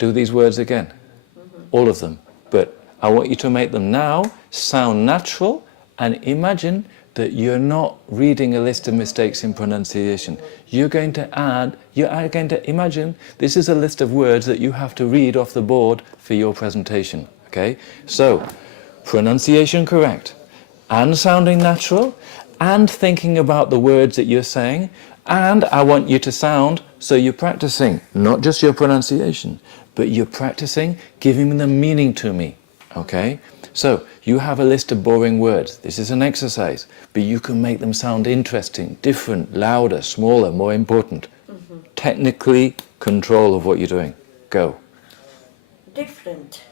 do these words again, all of them. But I want you to make them now sound natural and imagine that you're not reading a list of mistakes in pronunciation. You're going to imagine this is a list of words that you have to read off the board for your presentation, okay? So, pronunciation correct, and sounding natural, and thinking about the words that you're saying, and I want you to sound so you're practicing, not just your pronunciation, but you're practicing giving them meaning to me, okay? So, you have a list of boring words. This is an exercise, but you can make them sound interesting, different, louder, smaller, more important. Technically, control of what you're doing. Go. Different.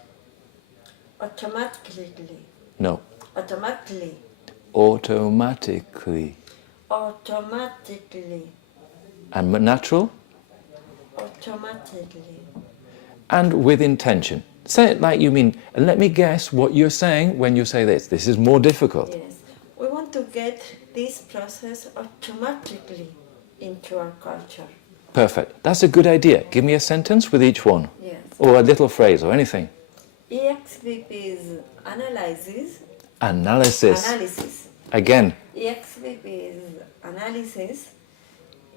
Automatically. No. Automatically. Automatically. Automatically. And natural? Automatically. And with intention. Say it like you mean, and let me guess what you're saying when you say this. This is more difficult. Yes. We want to get this process automatically into our culture. Perfect. That's a good idea. Give me a sentence with each one. Yes. Or a little phrase or anything. EXVP's analysis. Analysis. Again. EXVP's analysis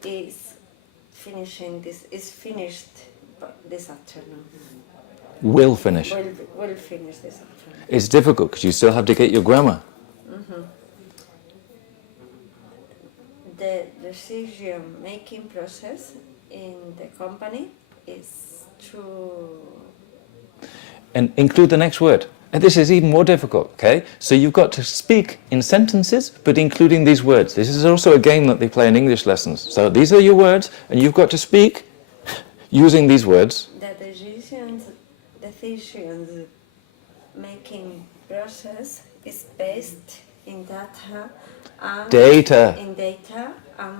is finished this afternoon. Will finish. Will finish this afternoon. It's difficult because you still have to get your grammar. The decision-making process in the company is to... And include the next word. And this is even more difficult, okay? So you've got to speak in sentences, but including these words. This is also a game that they play in English lessons. So these are your words, and you've got to speak using these words. The decision-making process is based in data and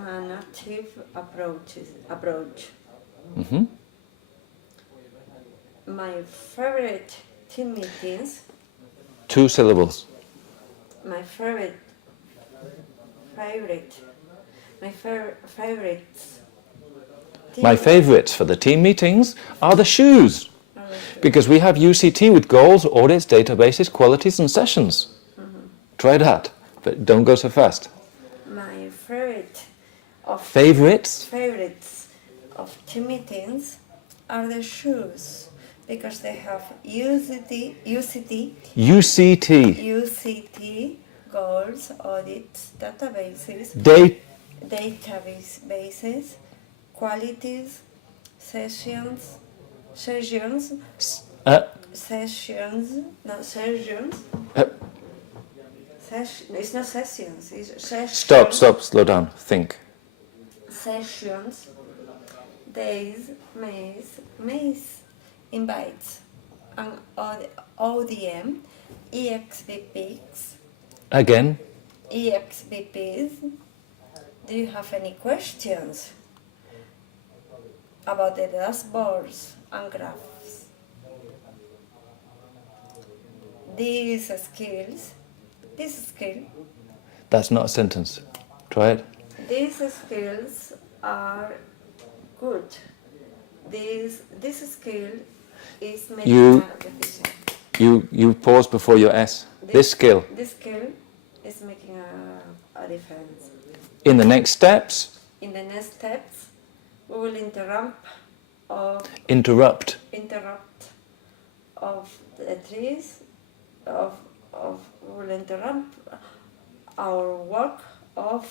an active approach. My favorite team meetings. 2 syllables. My favorites for the team meetings are the shoes. Because we have UCT with goals, audits, databases, qualities and sessions. Try that, but don't go so fast. My favorites of team meetings are the shoes. Because they have UCT, goals, audits, databases, qualities, sessions. It's not sessions, it's sessions. Stop, slow down, think. Sessions, days, maze, invites, and ODM, EXVPs. Again. EXVPs. Do you have any questions about the dashboards and graphs? This skill. That's not a sentence. Try it. These skills are good. This skill is making a decision. You pause before your S. This skill. This skill is making a difference. In the next steps. We will interrupt of the trees. We will interrupt our work and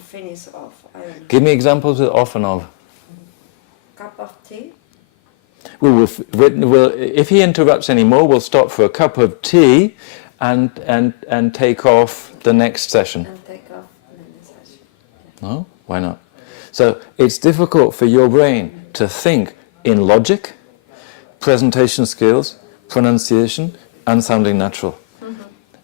finish off. I don't know. Give me examples of off and of. Cup of tea. If he interrupts anymore, we'll stop for a cup of tea and take off the next session. No? Why not? So it's difficult for your brain to think in logic, presentation skills, pronunciation, and sounding natural.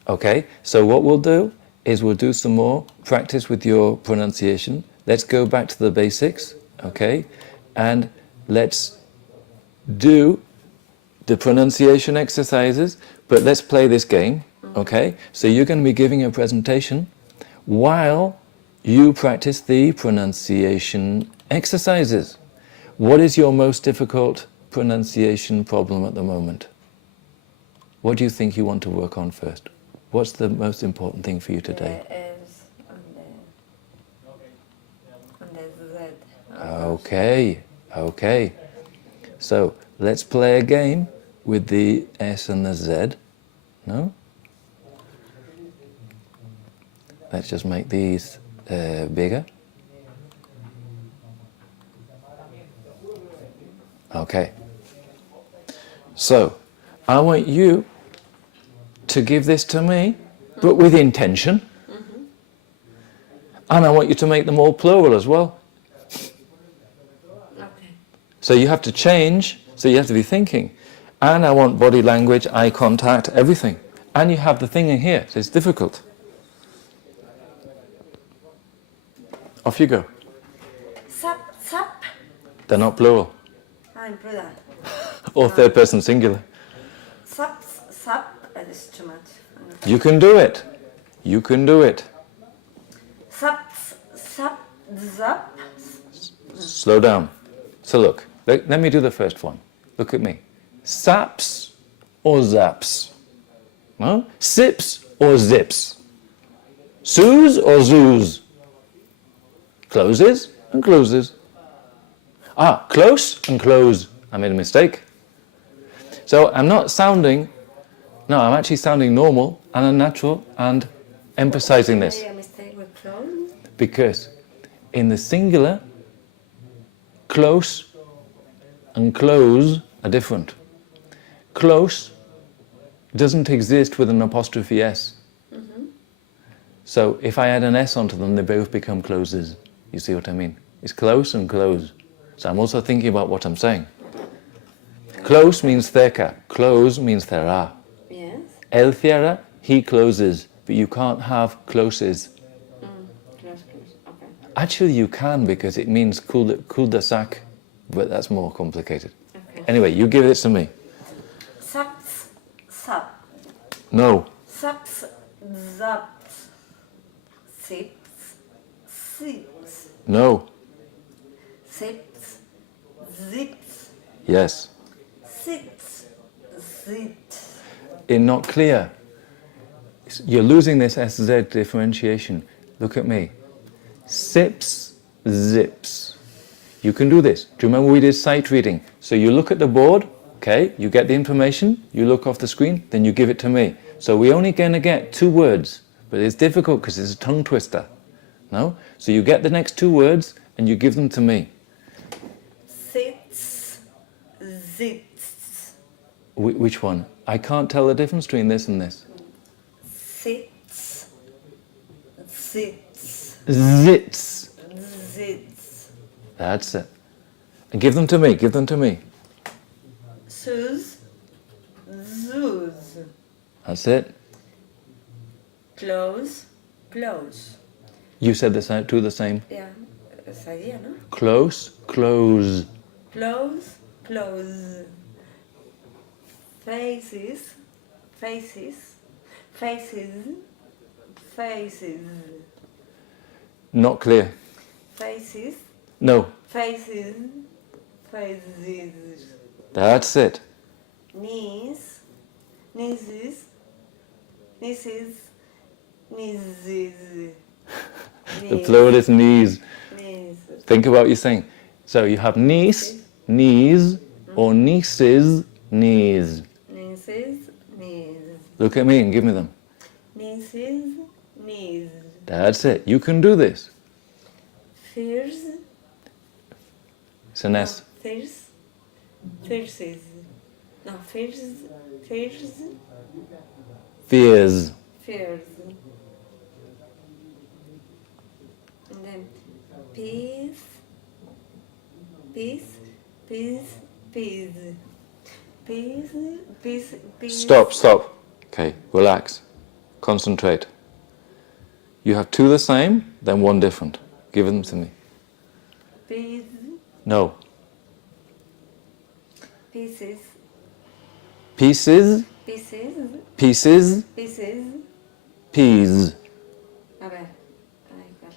Okay? So what we'll do is we'll do some more practice with your pronunciation. Let's go back to the basics, okay? And let's do the pronunciation exercises, but let's play this game, okay? So you're going to be giving a presentation while you practice the pronunciation exercises. What is your most difficult pronunciation problem at the moment? What do you think you want to work on first? What's the most important thing for you today? The L's on the Z. Okay, okay. So let's play a game with the S and the Z. No? Let's just make these bigger. Okay. So I want you to give this to me, but with intention. And I want you to make them all plural as well. Okay. So you have to change, so you have to be thinking. And I want body language, eye contact, everything. And you have the thing in here, so it's difficult. Off you go. Sup, sup. They're not plural. I'm plural. Or third person singular. Sup, sup. That is too much. You can do it. You can do it. Sup, sup, zup. Slow down. So look, let me do the first one. Look at me. Saps or zaps? No? Sips or zips? Soos or zoos? Closes and closes. Ah, close and close. I made a mistake. So I'm not sounding, no, I'm actually sounding normal and unnatural and emphasizing this. Made a mistake with close. Because in the singular, close and close are different. Close doesn't exist with an apostrophe S. So if I add an S onto them, they both become closes. You see what I mean? It's close and close. So I'm also thinking about what I'm saying. Close means cerca. Close means cerrar. Yes. Él cierra, he closes. But you can't have closes. Close, close. Okay. Actually, you can because it means cul-de-sac, but that's more complicated. Okay. Anyway, you give it to me. Sups, sup. No. Sups, zups. Sips, sips. No. Sips, zips. Yes. Sits, zits. It's not clear. You're losing this SZ differentiation. Look at me. Sips, zips. You can do this. Do you remember we did sight reading? So you look at the board, okay, you get the information, you look off the screen, then you give it to me. So we're only going to get 2 words, but it's difficult because it's a tongue twister. No? So you get the next 2 words and you give them to me. Sits, zits. Which one? I can't tell the difference between this and this. Sits, zits. Zits. Zits. That's it. And give them to me, give them to me. Soos, zoos. That's it. Close, close. You said the same, do the same. Yeah, esa idea, ¿no? Close, close. Close, close. Faces, faces, faces, faces. Not clear. Faces, No. faces, faces. That's it. Knees, nieces, nieces, nieces. The plural is knees. Knees. Think about what you're saying. So you have niece, knees, or nieces, knees. Nieces, knees. Look at me and give me them. Nieces, knees. That's it. You can do this. Fears. It's an S. Fears. Fearses. No, fears. Fears. Fears. Fears. And then peace. Peace. Peace. Peace. Peace. Peace. Peace. Stop. Okay, relax. Concentrate. You have 2 the same, then 1 different. Give them to me. Peace. No. Pieces. Pieces, Pieces. pieces, Pieces. peas. A ver. Ahí va.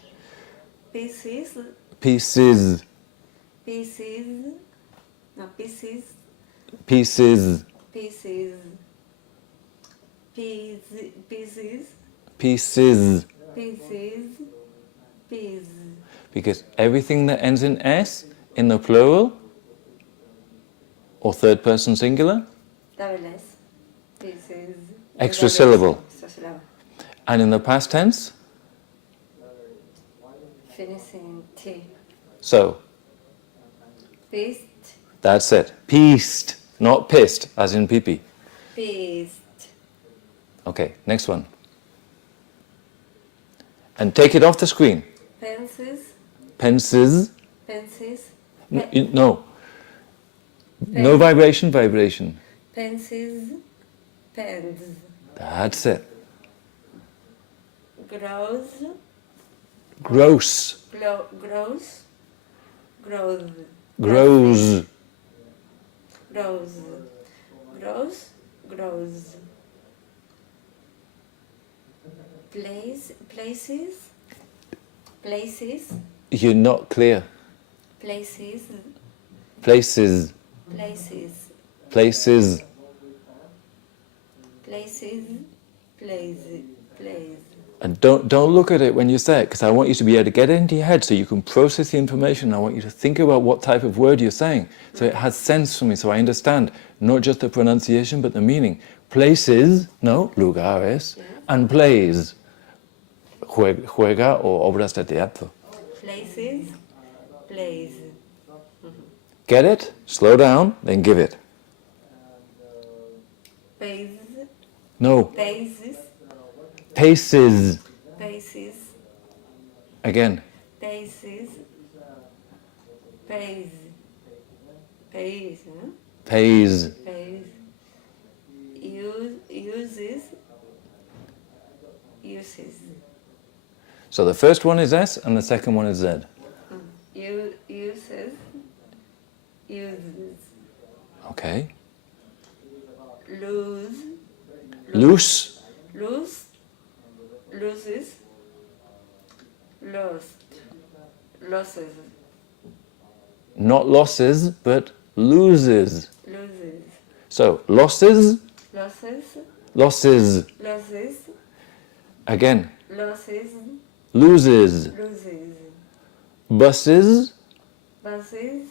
Pieces. Pieces. pieces, no, pieces, pieces, pieces, pieces, pieces, pieces. pieces, pieces. Because everything that ends in S in the plural or third person singular, Double S, pieces. Extra syllable. Extra syllable. and in the past tense, Finishing T. so Pieced, that's it. Pieced, not pissed, as in pee-pee. pieced. Okay, next one. And take it off the screen. Pences, Pences. pences, No. No vibration, vibration. pences, pens. That's it. Grows, Gross. grows, grows, Grows. grows, grows, grows. Places, places, You're not clear. places, Places. places, Places. places, places, places. And don't look at it when you say it, because I want you to be able to get it into your head so you can process the information. I want you to think about what type of word you're saying, so it has sense for me, so I understand not just the pronunciation but the meaning. Places, no, lugares, and plays, juega o obras de teatro. Places, plays. Get it? Slow down, then give it. Pays, No, paces, paces. paces, Again, paces, pays, pays, no? pays. Pays. Uses. So the first one is S and the second one is Z. Uses. Uses. Okay. Lose. Loose. Lose. Loses. Lost. Losses. Not losses, but loses. Loses. So losses, Losses. losses. Losses. Again, Losses. loses. Loses. Buses, Buses.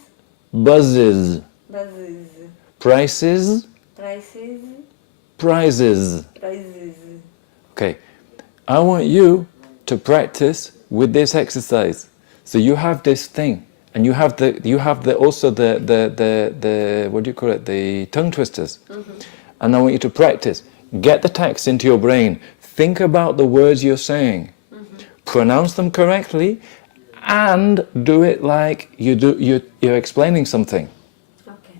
buzzes. Buses. Prices, Prices. prizes. Prices. Okay, I want you to practice with this exercise. So you have this thing, and you have also the what do you call it? The tongue twisters. And I want you to practice. Get the text into your brain. Think about the words you're saying. Pronounce them correctly, and do it like you're explaining something. Okay.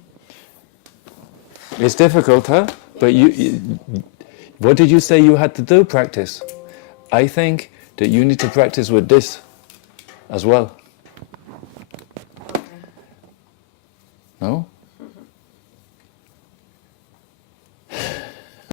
It's difficult, huh? But what did you say you had to do? Practice. I think that you need to practice with this as well. Okay. No?